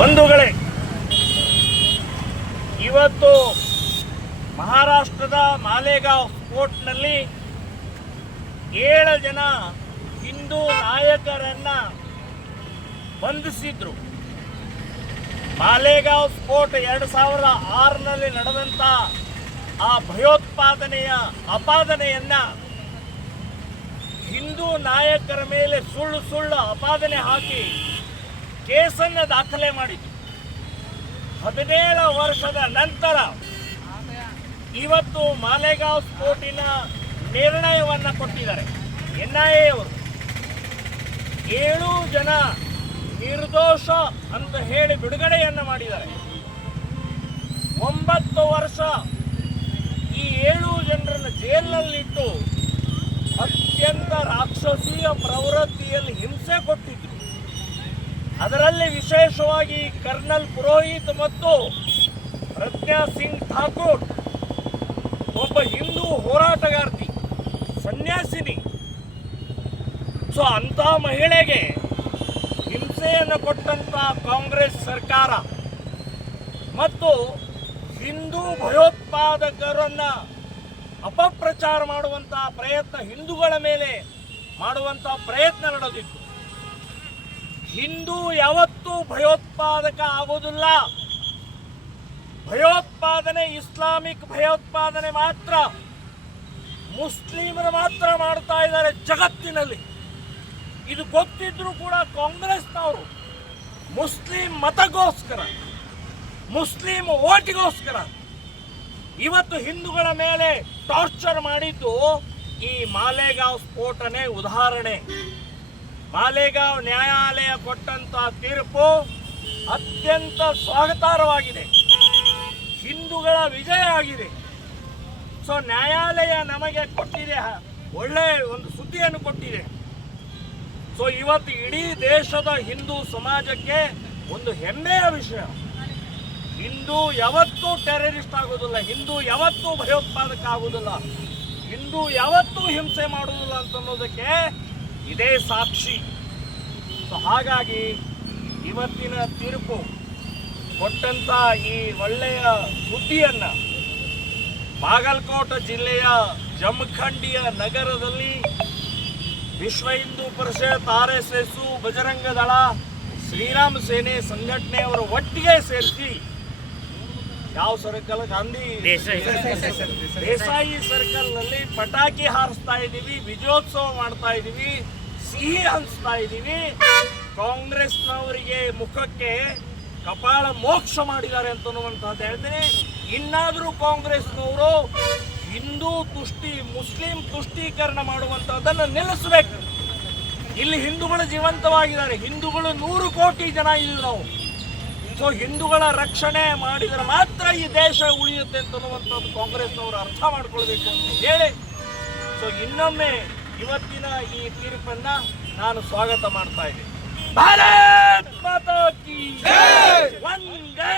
ಬಂಧುಗಳೇ, ಇವತ್ತು ಮಹಾರಾಷ್ಟ್ರದ ಮಾಲೇಗಾಂವ್ ಸ್ಫೋಟ್ನಲ್ಲಿ 7 ಜನ ಹಿಂದೂ ನಾಯಕರನ್ನ ಬಂಧಿಸಿದ್ರು. ಮಾಲೇಗಾಂವ್ ಸ್ಫೋಟ 2006ನಲ್ಲಿ ನಡೆದಂತ ಆ ಭಯೋತ್ಪಾದನೆಯ ಅಪಾದನೆಯನ್ನ ಹಿಂದೂ ನಾಯಕರ ಮೇಲೆ ಸುಳ್ಳು ಅಪಾದನೆ ಹಾಕಿ ಕೇಸನ್ನು ದಾಖಲೆ ಮಾಡಿತು. 17 ವರ್ಷದ ನಂತರ ಇವತ್ತು ಮಾಲೇಗಾಂವ್ ಸ್ಫೋಟಿನ ನಿರ್ಣಯವನ್ನು ಕೊಟ್ಟಿದ್ದಾರೆ. NIA ಅವರು 7 ಜನ ನಿರ್ದೋಷ ಅಂತ ಹೇಳಿ ಬಿಡುಗಡೆಯನ್ನು ಮಾಡಿದ್ದಾರೆ. 9 ವರ್ಷ ಈ 7 ಜನರನ್ನು ಜೈಲಿನಲ್ಲಿಟ್ಟು ಅತ್ಯಂತ ರಾಕ್ಷಸೀಯ ಪ್ರವೃತ್ತಿಯಲ್ಲಿ ಹಿಂಸೆ ಕೊಟ್ಟಿದ್ರು. ಅದರಲ್ಲಿ ವಿಶೇಷವಾಗಿ ಕರ್ನಲ್ ಪುರೋಹಿತ್ ಮತ್ತು ಪ್ರಜ್ಞಾ ಸಿಂಗ್ ಠಾಕೂರ್ ಒಬ್ಬ ಹಿಂದೂ ಹೋರಾಟಗಾರ್ತಿ, ಸನ್ಯಾಸಿನಿ. ಸೊ ಅಂಥ ಮಹಿಳೆಗೆ ಹಿಂಸೆಯನ್ನು ಕೊಟ್ಟಂತ ಕಾಂಗ್ರೆಸ್ ಸರ್ಕಾರ ಮತ್ತು ಹಿಂದೂ ಭಯೋತ್ಪಾದಕರನ್ನ ಅಪಪ್ರಚಾರ ಮಾಡುವಂತ ಪ್ರಯತ್ನ, ಹಿಂದೂಗಳ ಮೇಲೆ ಮಾಡುವಂತ ಪ್ರಯತ್ನ ನಡೆದಿತ್ತು. ಹಿಂದೂ ಯಾವತ್ತೂ ಭಯೋತ್ಪಾದಕ ಆಗೋದಿಲ್ಲ. ಭಯೋತ್ಪಾದನೆ ಇಸ್ಲಾಮಿಕ್ ಭಯೋತ್ಪಾದನೆ ಮಾತ್ರ, ಮುಸ್ಲಿಮರು ಮಾತ್ರ ಮಾಡ್ತಾ ಇದ್ದಾರೆ ಜಗತ್ತಿನಲ್ಲಿ. ಇದು ಗೊತ್ತಿದ್ರೂ ಕೂಡ ಕಾಂಗ್ರೆಸ್ನವರು ಮುಸ್ಲಿಂ ಮತಗೋಸ್ಕರ, ಮುಸ್ಲಿಂ ಓಟಿಗೋಸ್ಕರ ಇವತ್ತು ಹಿಂದೂಗಳ ಮೇಲೆ ಟಾರ್ಚರ್ ಮಾಡಿದ್ದು ಈ ಮಾಲೇಗಾಂವ್ ಸ್ಫೋಟನೆ ಉದಾಹರಣೆ. ಮಾಲೇಗಾಂವ್ ನ್ಯಾಯಾಲಯ ಕೊಟ್ಟಂತ ತೀರ್ಪು ಅತ್ಯಂತ ಸ್ವಾಗತಾರ್ಹವಾಗಿದೆ, ಹಿಂದೂಗಳ ವಿಜಯ ಆಗಿದೆ. ಸೊ ನ್ಯಾಯಾಲಯ ನಮಗೆ ಕೊಟ್ಟಿದೆ, ಒಳ್ಳೆ ಒಂದು ಸುದ್ದಿಯನ್ನು ಕೊಟ್ಟಿದೆ. ಸೊ ಇವತ್ತು ಇಡೀ ದೇಶದ ಹಿಂದೂ ಸಮಾಜಕ್ಕೆ ಒಂದು ಹೆಮ್ಮೆಯ ವಿಷಯ. ಹಿಂದೂ ಯಾವತ್ತೂ ಟೆರರಿಸ್ಟ್ ಆಗೋದಿಲ್ಲ, ಹಿಂದೂ ಯಾವತ್ತೂ ಭಯೋತ್ಪಾದಕ ಆಗುವುದಿಲ್ಲ, ಹಿಂದೂ ಯಾವತ್ತೂ ಹಿಂಸೆ ಮಾಡುವುದಿಲ್ಲ ಅಂತನ್ನೋದಕ್ಕೆ ಇದೇ ಸಾಕ್ಷಿ. ಸೊ ಹಾಗಾಗಿ ಇವತ್ತಿನ ತೀರ್ಪು ಕೊಟ್ಟಂತ ಈ ಒಳ್ಳೆಯ ಸುದ್ದಿಯನ್ನ ಬಾಗಲಕೋಟೆ ಜಿಲ್ಲೆಯ ಜಮಖಂಡಿಯ ನಗರದಲ್ಲಿ ವಿಶ್ವ ಹಿಂದೂ ಪರಿಷತ್, RSS, ಬಜರಂಗ ದಳ, ಶ್ರೀರಾಮ ಸೇನೆ ಸಂಘಟನೆಯವರು ಒಟ್ಟಿಗೆ ಸೇರಿಸಿ ಯಾವ ಸರ್ಕಲ್, ಗಾಂಧಿ ದೇಸಾಯಿ ಸರ್ಕಲ್ ನಲ್ಲಿ ಪಟಾಕಿ ಹಾರಿಸ್ತಾ ಇದ್ದೀವಿ, ವಿಜಯೋತ್ಸವ ಮಾಡ್ತಾ ಇದ್ದೀವಿ, ಸಿಹಿ ಹಂಚ್ತಾ ಇದ್ದೀವಿ. ಕಾಂಗ್ರೆಸ್ನವರಿಗೆ ಮುಖಕ್ಕೆ ಕಪಾಳ ಮೋಕ್ಷ ಮಾಡಿದ್ದಾರೆ ಅಂತನ್ನುವಂತಹದ್ದು ಹೇಳ್ತೇನೆ. ಇನ್ನಾದರೂ ಕಾಂಗ್ರೆಸ್ನವರು ಹಿಂದೂ ತುಷ್ಟಿ, ಮುಸ್ಲಿಂ ತುಷ್ಟೀಕರಣ ಮಾಡುವಂತಹದ್ದನ್ನು ನಿಲ್ಲಿಸಬೇಕು. ಇಲ್ಲಿ ಹಿಂದೂಗಳು ಜೀವಂತವಾಗಿದ್ದಾರೆ, ಹಿಂದೂಗಳು 100 ಕೋಟಿ ಜನ ಇಲ್ಲಿ ನಾವು. ಸೊ ಹಿಂದೂಗಳ ರಕ್ಷಣೆ ಮಾಡಿದರೆ ಮಾತ್ರ ಈ ದೇಶ ಉಳಿಯುತ್ತೆ ಅಂತನ್ನುವಂಥದ್ದು ಕಾಂಗ್ರೆಸ್ನವರು ಅರ್ಥ ಮಾಡ್ಕೊಳ್ಬೇಕು ಅಂತ ಹೇಳಿ, ಸೊ ಇನ್ನೊಮ್ಮೆ ಇವತ್ತಿನ ಈ ತೀರ್ಪನ್ನ ನಾನು ಸ್ವಾಗತ ಮಾಡ್ತಾ ಇದ್ದೀನಿ. ಭಾರತ್ ಮಾತಾ ಕೀ ಜೈ, ವಂದೇ